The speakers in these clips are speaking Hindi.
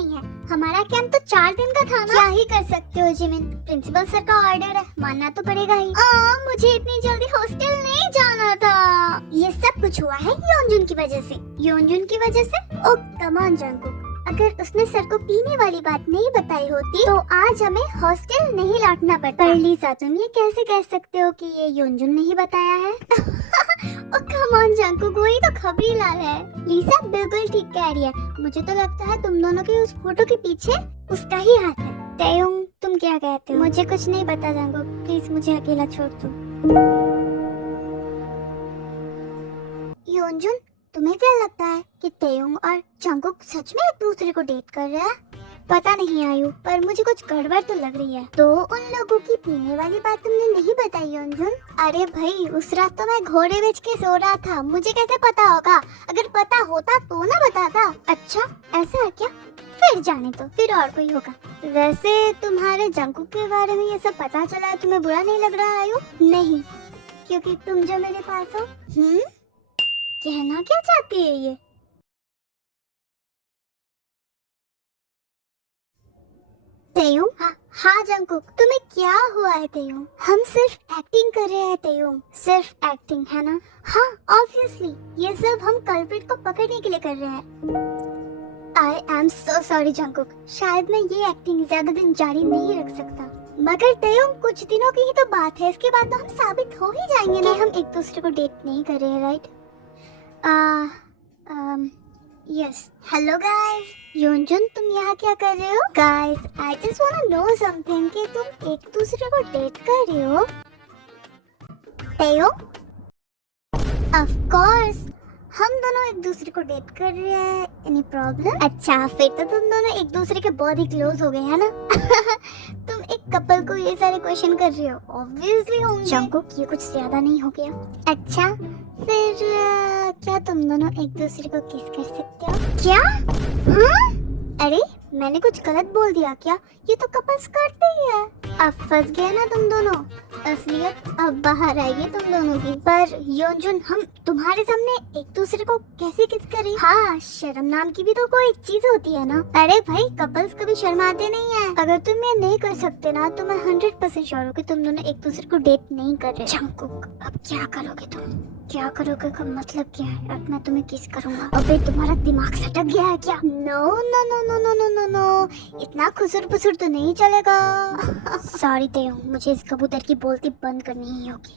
नहीं है। हमारा कैंप तो 4 दिन का था ना। क्या ही कर सकते हो जिमिन, प्रिंसिपल सर का ऑर्डर है, मानना तो पड़ेगा ही। मुझे इतनी जल्दी हॉस्टल नहीं जाना था। ये सब कुछ हुआ है योनजुन की वजह से। योनजुन की वजह से? ओह कम ऑन जंगकुक, अगर उसने सर को पीने वाली बात नहीं बताई होती तो आज हमें हॉस्टल नहीं लौटना पड़ता। पर लीसा तुम ये कैसे कह सकते हो कि ये योनजुन ने ही बताया है? ओह कम ऑन जंगकुक, वही तो खबरी लाल है। लीसा बिल्कुल ठीक कह रही है। मुझे तो लगता है तुम दोनों के उस फोटो के पीछे उसका ही हाथ है। तयंग तुम क्या कहते हो? मुझे कुछ नहीं पता जंगकुक, प्लीज मुझे अकेला छोड़ दो। योनजुन तुम्हें क्या लगता है कि तयंग और जंगकुक सच में एक दूसरे को डेट कर रहे हैं? पता नहीं आयु, पर मुझे कुछ गड़बड़ तो लग रही है। तो उन लोगों की पीने वाली बात तुमने नहीं बताई योनजुन? अरे भाई उस रात तो मैं घोड़े बेच के सो रहा था, मुझे कैसे पता होगा? अगर पता होता तो ना बताता। अच्छा ऐसा है क्या? फिर जाने तो, फिर और कोई होगा। वैसे तुम्हारे जंगकुक के बारे में ये सब पता चला है, तुम्हें बुरा नहीं लग रहा आयु? नहीं, क्योंकि तुम जो मेरे पास हो। कहना क्या चाहती है ये? तयंग? हाँ जंगकुक, तुम्हें क्या हुआ है तयंग? हम सिर्फ एक्टिंग कर रहे हैं तयंग, सिर्फ एक्टिंग है ना? हाँ ऑब्वियसली, ये सब हम कल्प्रिट को पकड़ने के लिए कर रहे हैं। I am so sorry Jungkook, शायद मैं ये एक्टिंग ज्यादा दिन जारी नहीं रख सकता। मगर तयंग कुछ दिनों की ही तो बात है, इसके बाद तो हम साबित हो ही जाएंगे ना हम एक दूसरे को डेट नहीं कर रहे हैं, right? Yes. Hello guys, Yeonjun तुम यहाँ क्या कर रहे हो? Guys I just want to know something कि तुम एक दूसरे को डेट कर रहे हो? तयंग? ऑफ कोर्स हम दोनों एक दूसरे को डेट कर रहे हैं। Any problem? अच्छा फिर तो तुम दोनों एक दूसरे के बहुत ही क्लोज हो गए हैं ना? तुम एक कपल को ये सारे क्वेश्चन कर रहे हो, ऑब्वियसली होंगे। जंगकुक ये कुछ ज्यादा नहीं हो गया? अच्छा फिर क्या तुम दोनों एक दूसरे को किस कर सकते हो? क्या? हाँ? अरे मैंने कुछ गलत बोल दिया क्या? ये तो कपल्स करते ही है। अब फंस गए ना तुम दोनों, असलियत अब बाहर आएगी तुम दोनों की। पर योनजुन हम तुम्हारे सामने एक दूसरे को कैसे किस करें? हाँ शर्म नाम की भी तो कोई चीज होती है ना। अरे भाई कपल्स कभी शर्माते नहीं है। अगर तुम ये नहीं कर सकते ना तो मैं 100% श्योर हूँ कि तुम दोनों एक दूसरे को डेट नहीं कर रहे। जंगकुक अब क्या करोगे तुम? क्या करोगे का मतलब क्या है? अब मैं तुम्हें किस करूँगा? अबे तुम्हारा दिमाग सटक गया है क्या? No no no no no no no no, इतना खुसुर पुसुर तो नहीं चलेगा। सॉरी तयंग, मुझे इस कबूतर की बोलती बंद करनी ही होगी।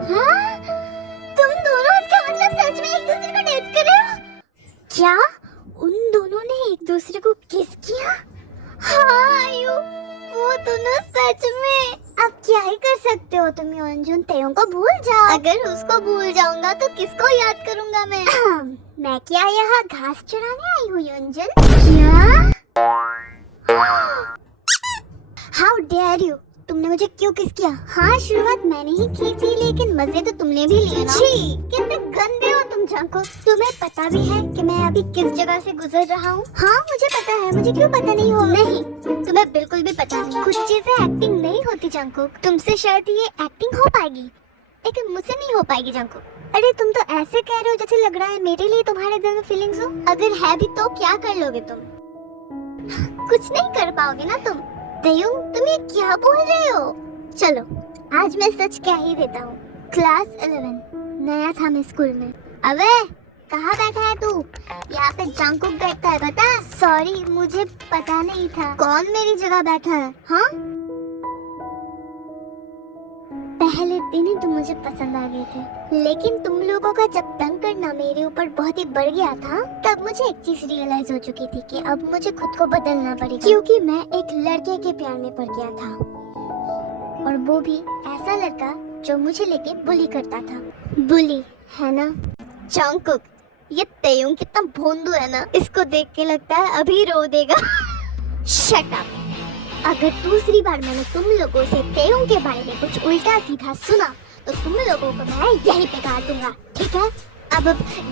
हाँ? तुम दोनों इसका मतलब सच में एक दूसरे को डेट कर रहे हो? क्या उन दोनों ने एक दूसरे को किस किया? हाँ आयु, वो दोनों सच में। अब क्या ही कर सकते हो तुम योनजुन, तयंग को भूल जाओ। अगर उसको भूल जाऊंगा तो किसको याद करूंगा मैं? मैं क्या यहाँ घास चराने आई हूँ योनजुन? क्या? हाउ डेयर यू, तुमने मुझे क्यों किस किया? हाँ शुरुआत मैंने ही की थी, लेकिन मजे तो तुमने भी लिए ना। छी, कितने गंदे हो तुम जंगकुक। तुम्हें पता भी है कि मैं अभी किस जगह से गुजर रहा हूँ? हाँ मुझे पता है, मुझे क्यों पता नहीं हो? नहीं तुम्हें बिल्कुल भी पता नहीं। कुछ चीजें एक्टिंग नहीं होती जंगकुक, तुमसे शायद ये एक्टिंग हो पाएगी लेकिन मुझसे नहीं हो पाएगी जंगकुक। अरे तुम तो ऐसे कह रहे हो जैसे लग रहा है मेरे लिए तुम्हारे दिल में फीलिंग्स हो। अगर है भी तो क्या कर लोगे तुम? कुछ नहीं कर पाओगे ना तुम। तयंग तुम ये क्या बोल रहे हो? चलो आज मैं सच कह ही देता हूँ। क्लास 11 नया था मैं स्कूल में। अबे कहाँ बैठा है तू? यहाँ पे जंगकुक बैठता है बता। सॉरी मुझे पता नहीं था। कौन मेरी जगह बैठा है? हाँ पहले दिन ही तुम मुझे पसंद आ गए थे, लेकिन तुम लोगों का जब तंग करना मेरे ऊपर बहुत ही बढ़ गया था तब मुझे एक चीज रियलाइज हो चुकी थी कि अब मुझे खुद को बदलना पड़ेगा, क्योंकि मैं एक लड़के के प्यार में पड़ गया था, और वो भी ऐसा लड़का जो मुझे लेके बुली करता था। बुली है ना? जंगकुक ये तयंग कितना भोंदू है ना, इसको देख के लगता है अभी रो देगा। Shut up. अगर दूसरी बार मैंने तुम लोगों से तयंग के बारे में कुछ उल्टा सीधा सुना तो तुम लोगों को मैं यहीं पे काट दूंगा, ठीक है? अब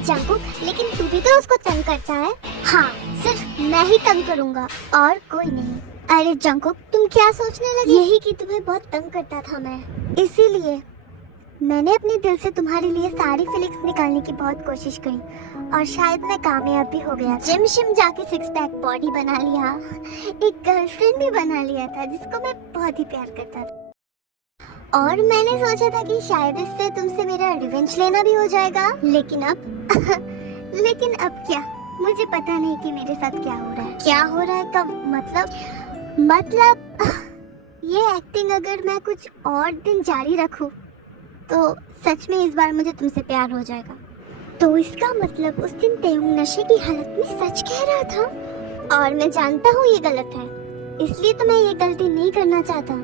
जंकुक, लेकिन तू भी तो उसको तंग करता है। हाँ, सिर्फ मैं ही तंग करूँगा और कोई नहीं। अरे जंकुक, तुम क्या सोचने लगे? यही कि तुम्हें बहुत तंग करता था मैं, इसीलिए मैंने अपने दिल से तुम्हारे लिए सारी फीलिंग्स निकालने की बहुत कोशिश करी और शायद मैं कामयाब भी हो गया। जिम शिम जाके 6 पैक बॉडी बना लिया, एक गर्लफ्रेंड भी बना लिया था जिसको मैं बहुत ही प्यार करता था। और मैंने सोचा था कि शायद इससे तुमसे मेरा रिवेंज लेना भी हो जाएगा, लेकिन अब लेकिन अब क्या, मुझे पता नहीं कि मेरे साथ क्या हो रहा है। क्या हो रहा है का मतलब ये एक्टिंग अगर मैं कुछ और दिन जारी रखूं तो सच में इस बार मुझे तुमसे प्यार हो जाएगा। तो इसका मतलब उस दिन तेयुंग नशे की हालत में सच कह रहा था और मैं जानता हूँ ये गलत है, इसलिए तो मैं ये गलती नहीं करना चाहता।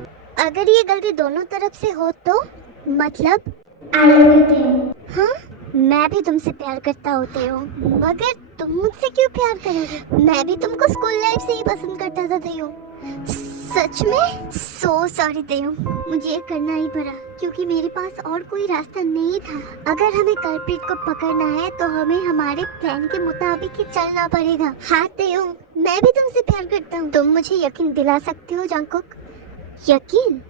अगर ये गलती दोनों तरफ से हो तो मतलब I love you। हाँ, मैं भी तुमसे प्यार करता होते हो, मगर तुम मुझसे क्यों प्यार करोगे? मैं भी तुमको स्कूल लाइफ से ही पसंद करता था तेयुंग। सच में? सो सॉरी तेयुंग, मुझे ये करना ही पड़ा क्योंकि मेरे पास और कोई रास्ता नहीं था। अगर हमें कल्प्रिट को पकड़ना है तो हमें हमारे प्लान के मुताबिक ही चलना पड़ेगा। हाँ तेयुंग, मैं भी तुमसे प्यार करता हूँ। तुम मुझे यकीन दिला सकते हो जंकुक? यकीन?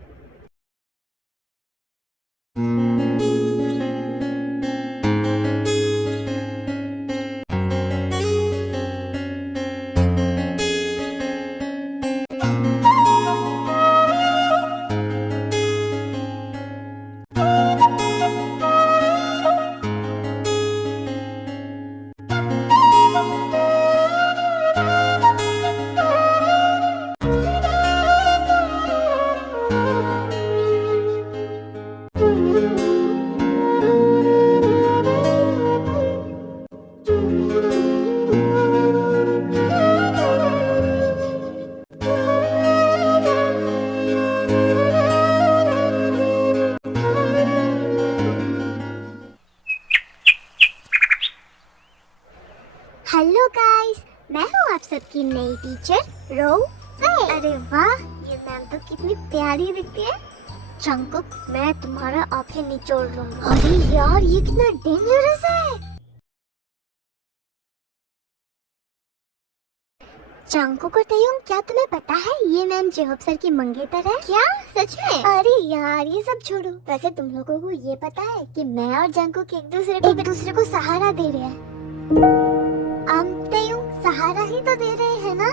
हेलो गाइस, मैं हूँ आप सबकी नई टीचर रो फे। अरे वाह, ये मैम तो कितनी प्यारी दिखती है। जंकुक, मैं तुम्हारा आंखें निचोड़ लूंगा। अरे यार, ये कितना डेंजरस है। जंकुक और तेयुंग, क्या तुम्हें पता है ये मैम जेहोब सर की मंगेतर है? क्या सच में? अरे यार, ये सब छोड़ो। वैसे तुम लोगों को ये पता है कि मैं और जंकुक एक दूसरे को सहारा दे रहे हैं। तेयुंग, सहारा ही तो दे रहे हैं ना?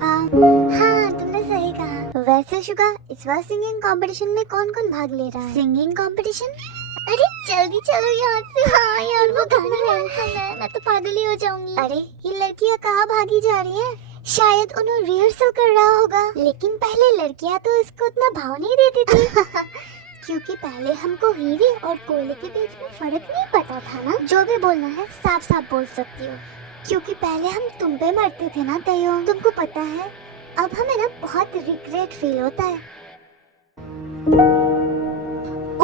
हाँ, तुमने सही कहा। वैसे शुगा, इस बार सिंगिंग कंपटीशन में कौन कौन भाग ले रहा है? Singing competition? अरे जल्दी चलो यहाँ से। हाँ यार, वो गाना मैं तो पागल ही हो जाऊंगी। अरे ये लड़कियाँ कहाँ भागी जा रही हैं? शायद उन्हें रिहर्सल कर रहा होगा। लेकिन पहले लड़कियाँ तो इसको उतना भाव नहीं देती थी क्योंकि पहले हमको हीरे और कोयले के बीच में फर्क नहीं पता था ना। जो भी बोलना है साफ साफ बोल सकती हो, क्योंकि पहले हम तुम पे मरते थे ना तेयुंग, तुमको पता है। अब हमें ना बहुत रिग्रेट फील होता है।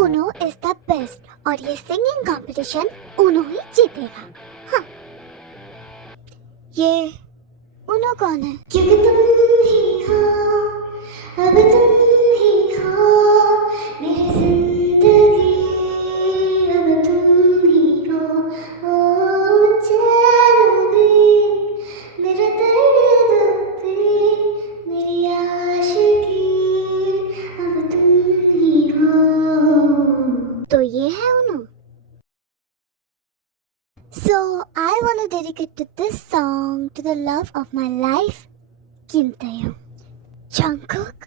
उनो इज द बेस्ट और ये सिंगिंग कंपटीशन उनो ही जीतेगा। हाँ। ये उनो कौन है? क्योंकि तुम ही हो, अब तुम ही हो मेरी जिंदगी, अब तुम ही हो। ओ चैन भी, मेरा दर्द भी, मेरी आशिकी, अब तुम ही हो। तो ये है उनो। So I want to dedicate to this song to the love of my life, Kim Taeyong. Jungkook.